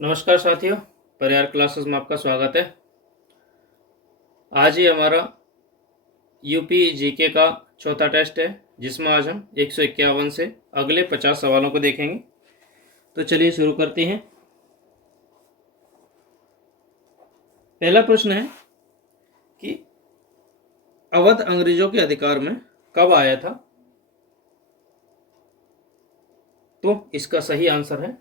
नमस्कार साथियों, परिहार क्लासेस में आपका स्वागत है। आज ही हमारा यूपी जीके का चौथा टेस्ट है, जिसमें आज हम 151 से अगले 50 सवालों को देखेंगे। तो चलिए शुरू करते हैं। पहला प्रश्न है कि अवध अंग्रेजों के अधिकार में कब आया था? तो इसका सही आंसर है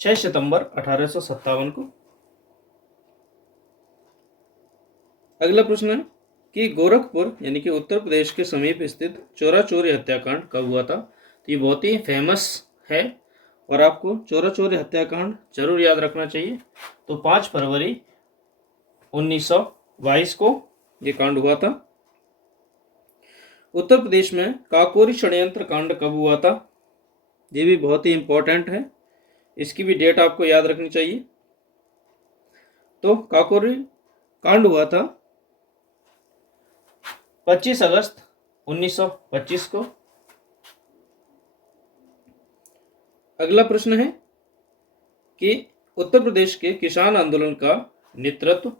6 सितंबर 1857 को। अगला प्रश्न है कि गोरखपुर यानी कि उत्तर प्रदेश के समीप स्थित चोरा चोरी हत्याकांड कब हुआ था? तो ये बहुत ही फेमस है और आपको चोरा चोरी हत्याकांड जरूर याद रखना चाहिए। तो 5 फरवरी 1922 को ये कांड हुआ था। उत्तर प्रदेश में काकोरी षड्यंत्र कांड कब हुआ था? ये भी बहुत ही इंपॉर्टेंट है, इसकी भी डेट आपको याद रखनी चाहिए। तो काकोरी कांड हुआ था 25 अगस्त 1925 को। अगला प्रश्न है कि उत्तर प्रदेश के किसान आंदोलन का नेतृत्व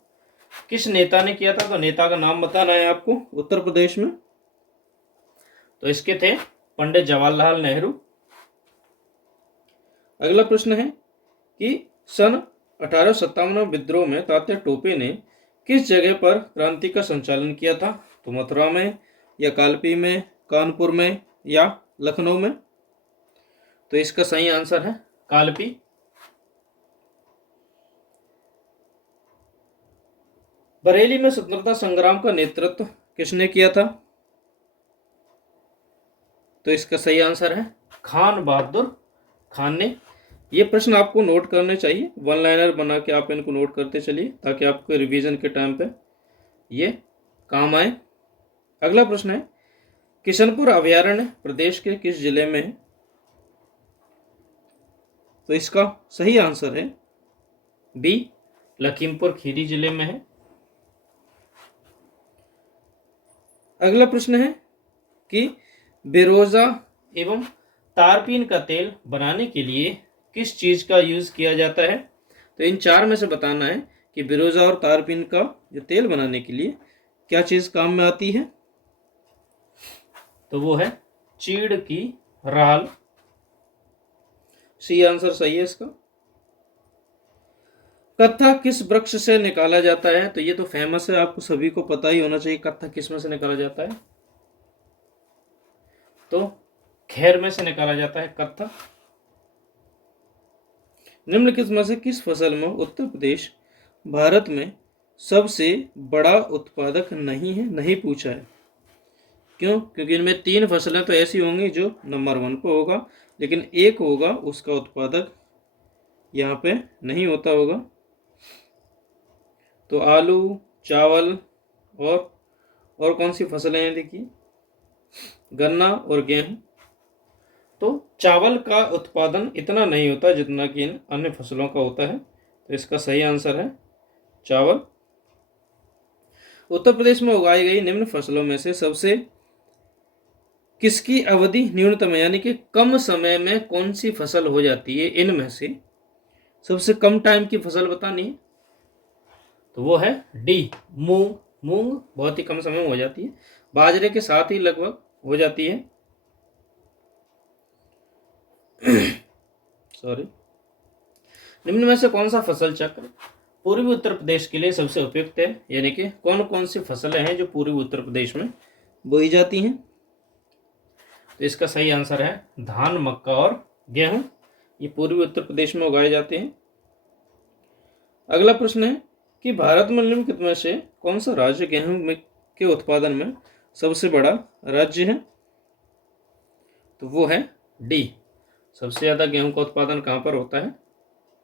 किस नेता ने किया था? तो नेता का नाम बताना है आपको उत्तर प्रदेश में। तो इसके थे पंडित जवाहरलाल नेहरू। अगला प्रश्न है कि सन 1857 विद्रोह में तात्या टोपे ने किस जगह पर क्रांति का संचालन किया था? तो मथुरा में या कालपी में, कानपुर में या लखनऊ में? तो इसका सही आंसर है कालपी। बरेली में स्वतंत्रता संग्राम का नेतृत्व किसने किया था? तो इसका सही आंसर है खान बहादुर खान ने। ये प्रश्न आपको नोट करने चाहिए, वन लाइनर बना के आप इनको नोट करते चलिए ताकि आपको रिवीजन के टाइम पे ये काम आए। अगला प्रश्न है किशनपुर अभयारण्य प्रदेश के किस जिले में है? तो इसका सही आंसर है बी, लखीमपुर खीरी जिले में है। अगला प्रश्न है कि बेरोजा एवं तारपीन का तेल बनाने के लिए किस चीज का यूज किया जाता है? तो इन चार में से बताना है कि बेरोजा और तारपीन का जो तेल बनाने के लिए क्या चीज काम में आती है? तो वो है चीड़ की राल। सी आंसर सही है इसका। कत्था किस वृक्ष से निकाला जाता है? तो ये तो फेमस है, आपको सभी को पता ही होना चाहिए कत्था किस में से निकाला जाता है। तो खैर में से निकाला जाता है कत्था। निम्नलिखित में से किस फसल में उत्तर प्रदेश भारत में सबसे बड़ा उत्पादक नहीं है? नहीं पूछा है। क्यों? क्योंकि इनमें 3 फसलें तो ऐसी होंगी जो नंबर 1 पे होगा, लेकिन एक होगा उसका उत्पादक यहाँ पे नहीं होता होगा। तो आलू, चावल और कौन सी फसलें हैं? देखिए गन्ना और गेहूं। तो चावल का उत्पादन इतना नहीं होता जितना कि इन अन्य फसलों का होता है। तो इसका सही आंसर है चावल। उत्तर प्रदेश में उगाई गई निम्न फसलों में से सबसे किसकी अवधि न्यूनतम है, यानी कि कम समय में कौन सी फसल हो जाती है? इनमें से सबसे कम टाइम की फसल बतानी है तो वो है डी, मूंग। मूंग बहुत ही कम समय में हो जाती है, बाजरे के साथ ही लगभग हो जाती है। सॉरी। निम्न में से कौन सा फसल चक्र पूर्वी उत्तर प्रदेश के लिए सबसे उपयुक्त है? यानी कि कौन कौन सी फसलें हैं जो पूर्वी उत्तर प्रदेश में बोई जाती हैं? तो इसका सही आंसर है धान, मक्का और गेहूं। ये पूर्वी उत्तर प्रदेश में उगाए जाते हैं। अगला प्रश्न है कि भारत में निम्नलिखित में से कौन सा राज्य गेहूं के उत्पादन में सबसे बड़ा राज्य है? तो वो है डी। सबसे ज्यादा गेहूं का उत्पादन कहां पर होता है?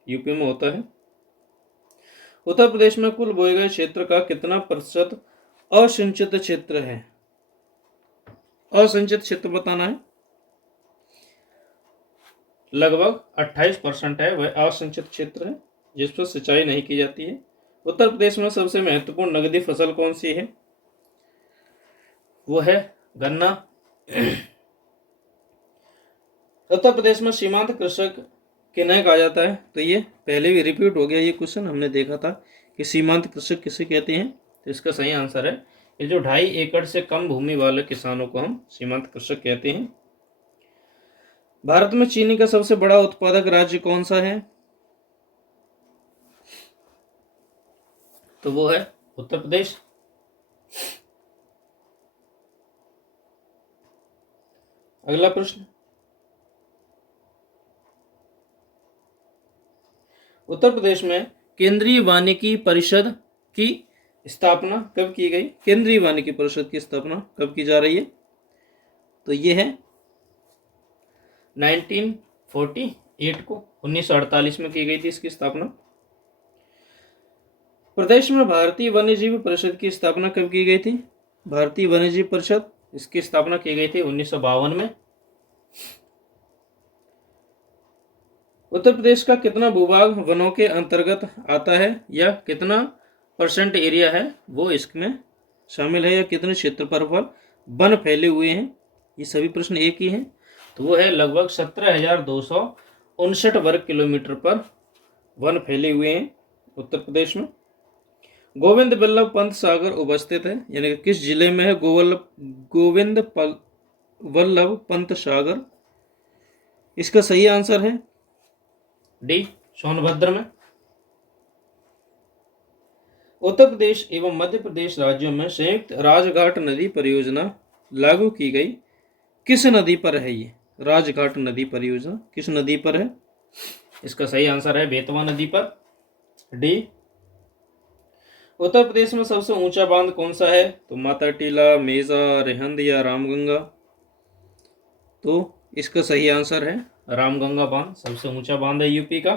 यूपी में होता है। उत्तर प्रदेश में कुल बोए गए क्षेत्र का कितना प्रतिशत असिंचित क्षेत्र है? असिंचित क्षेत्र बताना है। लगभग 28% है वह असिंचित क्षेत्र है जिस पर सिंचाई नहीं की जाती है। उत्तर प्रदेश में सबसे महत्वपूर्ण नगदी फसल कौन सी है? वो है गन्ना। उत्तर प्रदेश में सीमांत कृषक किन्हें कहा जाता है? तो ये पहले भी रिपीट हो गया ये क्वेश्चन, हमने देखा था कि सीमांत कृषक किसे कहते हैं। तो इसका सही आंसर है ये जो 2.5 एकड़ से कम भूमि वाले किसानों को हम सीमांत कृषक कहते हैं। भारत में चीनी का सबसे बड़ा उत्पादक राज्य कौन सा है? तो वो है उत्तर प्रदेश। अगला प्रश्न, उत्तर प्रदेश में केंद्रीय वानिकी परिषद की स्थापना कब की गई? केंद्रीय वानिकी परिषद की स्थापना कब की जा रही है? तो ये है 1948 को, 1948 में की गई थी इसकी स्थापना। प्रदेश में भारतीय वन्यजीव परिषद की स्थापना कब की गई थी? भारतीय वन्यजीव परिषद, इसकी स्थापना की गई थी 1952 में। उत्तर प्रदेश का कितना भूभाग वनों के अंतर्गत आता है, या कितना % एरिया है वो इसमें शामिल है, या कितने क्षेत्रफल पर वन फैले हुए हैं? ये सभी प्रश्न एक ही हैं। तो वो है लगभग 17,259 वर्ग किलोमीटर पर वन फैले हुए हैं उत्तर प्रदेश में। गोविंद बल्लभ पंत सागर उपस्थित है, यानी कि किस जिले में है गोविंद वल्लभ पंत सागर? इसका सही आंसर है डी, सोनभद्र में। उत्तर प्रदेश एवं मध्य प्रदेश राज्यों में संयुक्त राजघाट नदी परियोजना लागू की गई किस नदी पर है? ये राजघाट नदी परियोजना किस नदी पर है? इसका सही आंसर है बेतवा नदी पर, डी। उत्तर प्रदेश में सबसे ऊंचा बांध कौन सा है? तो माता टीला, मेजा, रिहंद या रामगंगा? तो इसका सही आंसर है रामगंगा बांध, सबसे ऊंचा बांध है यूपी का।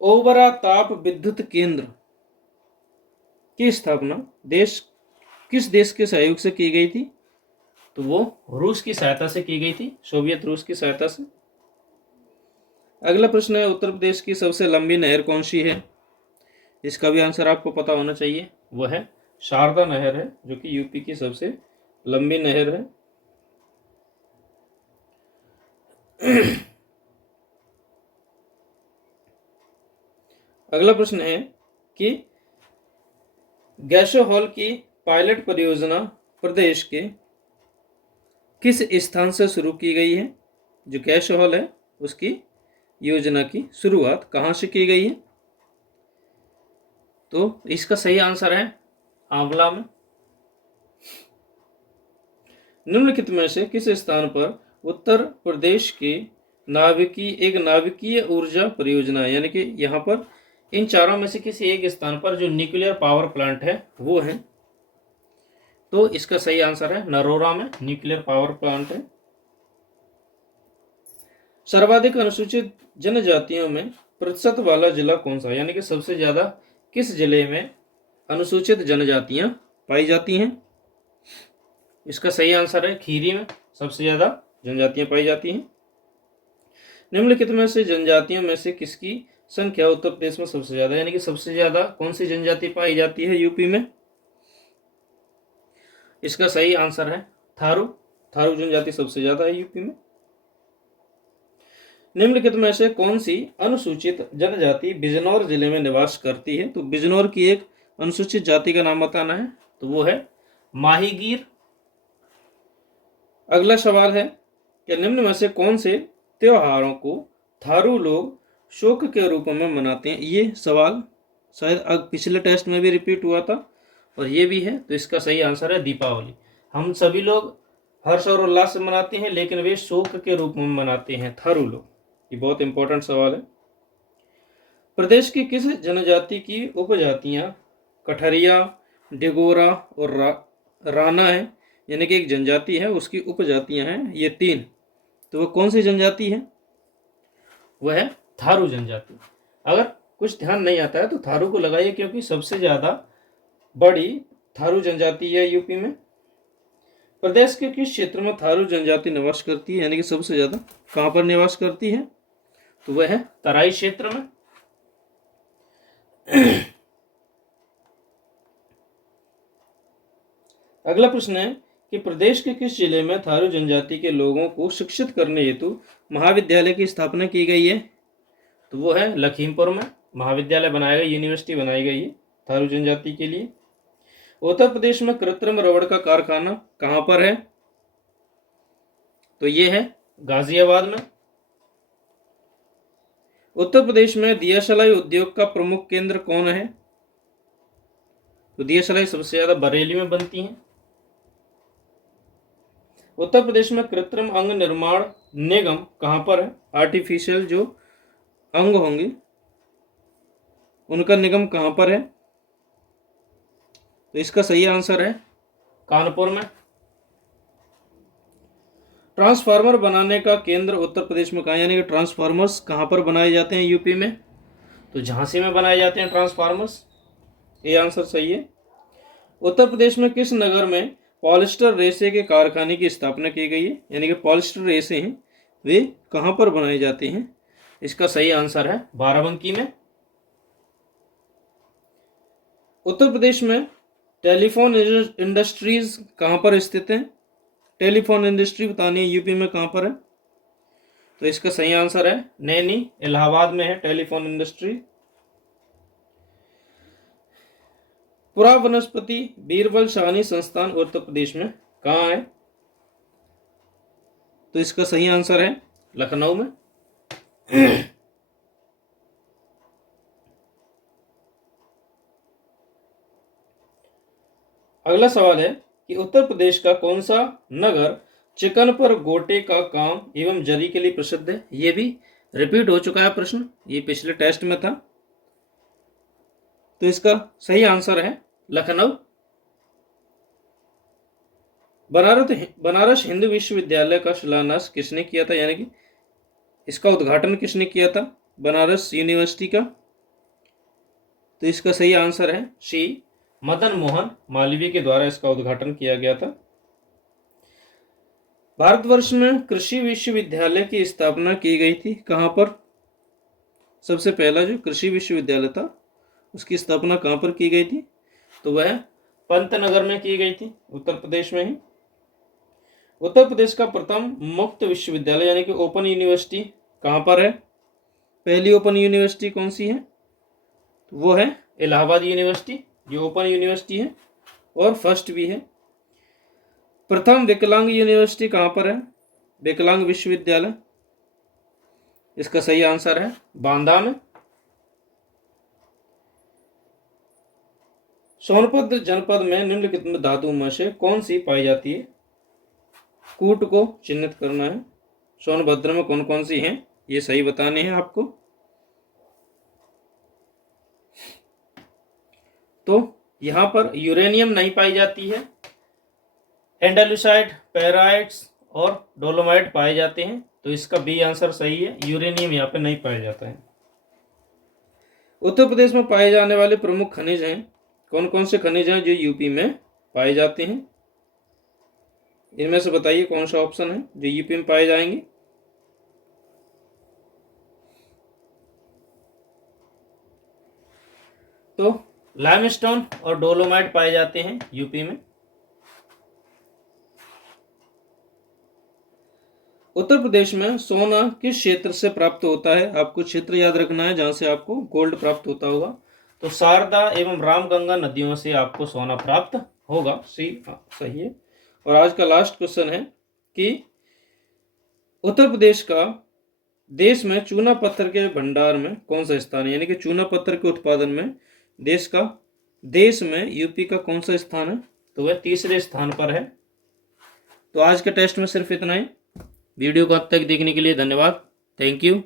ओबरा ताप विद्युत केंद्र की स्थापना किस देश के सहयोग से की गई थी? तो वो रूस की सहायता से की गई थी, सोवियत रूस की सहायता से। अगला प्रश्न है, उत्तर प्रदेश की सबसे लंबी नहर कौन सी है? इसका भी आंसर आपको पता होना चाहिए, वह है शारदा नहर है, जो कि यूपी की सबसे लंबी नहर है। अगला प्रश्न है कि गैसोहॉल की पायलट परियोजना प्रदेश के किस स्थान से शुरू की गई है? जो गैसोहॉल है उसकी योजना की शुरुआत कहाँ से की गई है? तो इसका सही आंसर है आंवला में। निम्नलिखित में से किस स्थान पर उत्तर प्रदेश के एक नाभिकीय ऊर्जा परियोजना, यानी कि यहाँ पर इन चारों में से किसी एक स्थान पर जो न्यूक्लियर पावर प्लांट है वो है? तो इसका सही आंसर है नरोरा में न्यूक्लियर पावर प्लांट है। सर्वाधिक अनुसूचित जनजातियों में प्रतिशत वाला जिला कौन सा है? यानी कि सबसे ज्यादा किस जिले में अनुसूचित जनजातियां पाई जाती हैं? इसका सही आंसर है खीरी में सबसे ज्यादा जनजातियां पाई जाती हैं। निम्नलिखित में से जनजातियों में से किसकी संख्या उत्तर प्रदेश में सबसे ज्यादा, यानी कि सबसे ज्यादा कौन सी जनजाति पाई जाती है यूपी में? इसका सही आंसर है थारू जनजाति सबसे ज्यादा है यूपी में। निम्नलिखित में से कौन सी अनुसूचित जनजाति बिजनौर जिले में निवास करती है? तो बिजनौर की एक अनुसूचित जाति का नाम बताना है, तो वो है माहीगीर। अगला सवाल है कि निम्न में से कौन से त्योहारों को थारू लोग शोक के रूप में मनाते हैं? ये सवाल शायद पिछले टेस्ट में भी रिपीट हुआ था और ये भी है, तो इसका सही आंसर है दीपावली। हम सभी लोग हर्ष और उल्लास से मनाते हैं, लेकिन वे शोक के रूप में मनाते हैं थारू लोग। ये बहुत इंपॉर्टेंट सवाल है। प्रदेश की किस जनजाति की उपजातियां कठरिया, डिगोरा और राना है, यानी कि एक जनजाति है उसकी उपजातियां हैं ये 3, तो वह कौन सी जनजाति है? वह है थारू जनजाति। अगर कुछ ध्यान नहीं आता है तो थारू को लगाइए, क्योंकि सबसे ज्यादा बड़ी थारू जनजाति है यूपी में। प्रदेश के किस क्षेत्र में थारू जनजाति निवास करती है, यानी कि सबसे ज्यादा कहां पर निवास करती है? तो वह है तराई क्षेत्र में। अगला प्रश्न है कि प्रदेश के किस जिले में थारू जनजाति के लोगों को शिक्षित करने हेतु महाविद्यालय की स्थापना की गई है? तो वो है लखीमपुर में महाविद्यालय बनाया गया, यूनिवर्सिटी बनाई गई है थारू जनजाति के लिए। उत्तर प्रदेश में कृत्रिम रबड़ का कारखाना कहाँ पर है? तो ये है गाजियाबाद में। उत्तर प्रदेश में दियासलाई उद्योग का प्रमुख केंद्र कौन है? तो दियासलाई सबसे ज्यादा बरेली में बनती हैं। उत्तर प्रदेश में कृत्रिम अंग निर्माण निगम कहाँ पर है? आर्टिफिशियल जो अंग होंगे उनका निगम कहाँ पर है? तो इसका सही आंसर है कानपुर में। ट्रांसफार्मर बनाने का केंद्र उत्तर प्रदेश में कहाँ, यानी कि ट्रांसफार्मर्स कहाँ पर बनाए जाते हैं यूपी में? तो झांसी में बनाए जाते हैं ट्रांसफार्मर्स, ये आंसर सही है। उत्तर प्रदेश में किस नगर में पॉलिस्टर रेशे के कारखाने की स्थापना की गई है? यानी कि पॉलिस्टर रेशे हैं वे कहाँ पर बनाए जाते हैं? इसका सही आंसर है बाराबंकी में। उत्तर प्रदेश में टेलीफोन इंडस्ट्रीज कहाँ पर स्थित है? टेलीफोन इंडस्ट्री बतानी है यूपी में कहाँ पर है? तो इसका सही आंसर है नैनी, इलाहाबाद में है टेलीफोन इंडस्ट्री। पुरा वनस्पति बीरबल शाहनी संस्थान उत्तर प्रदेश में कहाँ है? तो इसका सही आंसर है लखनऊ में। अगला सवाल है कि उत्तर प्रदेश का कौन सा नगर चिकन पर गोटे का काम एवं जरी के लिए प्रसिद्ध है? ये भी रिपीट हो चुका है प्रश्न, ये पिछले टेस्ट में था। तो इसका सही आंसर है लखनऊ। बनारस हिंदू विश्वविद्यालय का शिलान्यास किसने किया था, यानी कि इसका उद्घाटन किसने किया था बनारस यूनिवर्सिटी का? तो इसका सही आंसर है श्री मदन मोहन मालवीय के द्वारा इसका उद्घाटन किया गया था। भारतवर्ष में कृषि विश्वविद्यालय की स्थापना की गई थी कहाँ पर? सबसे पहला जो कृषि विश्वविद्यालय था उसकी स्थापना कहाँ पर की गई थी? तो वह पंतनगर में की गई थी, उत्तर प्रदेश में ही। उत्तर प्रदेश का प्रथम मुक्त विश्वविद्यालय यानी कि ओपन यूनिवर्सिटी कहाँ पर है? पहली ओपन यूनिवर्सिटी कौन सी है? वो है इलाहाबाद यूनिवर्सिटी, जो ओपन यूनिवर्सिटी है और फर्स्ट भी है। प्रथम विकलांग यूनिवर्सिटी कहाँ पर है? विकलांग विश्वविद्यालय, इसका सही आंसर है बांदा में। सोनभद्र जनपद में निम्नलिखित धातु में से कौन सी पाई जाती है? कूट को चिन्हित करना है। सोनभद्र में कौन कौन सी हैं ये सही बताने हैं आपको। तो यहाँ पर यूरेनियम नहीं पाई जाती है, एंडालुसाइट, पैराइट्स और डोलोमाइट पाए जाते हैं। तो इसका बी आंसर सही है, यूरेनियम यहाँ पे नहीं पाया जाता है। उत्तर प्रदेश में पाए जाने वाले प्रमुख खनिज हैं, कौन कौन से खनिज हैं जो यूपी में पाए जाते हैं? इनमें से बताइए कौन सा ऑप्शन है जो यूपी में पाए जाएंगे? तो लाइमस्टोन और डोलोमाइट पाए जाते हैं यूपी में। उत्तर प्रदेश में सोना किस क्षेत्र से प्राप्त होता है? आपको क्षेत्र याद रखना है जहां से आपको गोल्ड प्राप्त होता होगा। तो शारदा एवं रामगंगा नदियों से आपको सोना प्राप्त होगा, सही है। और आज का लास्ट क्वेश्चन है कि उत्तर प्रदेश का देश में चूना पत्थर के भंडार में कौन सा स्थान है? यानी कि चूना पत्थर के उत्पादन में देश में यूपी का कौन सा स्थान है? तो वह तीसरे स्थान पर है। तो आज के टेस्ट में सिर्फ इतना ही। वीडियो को अब तक देखने के लिए धन्यवाद। Thank you.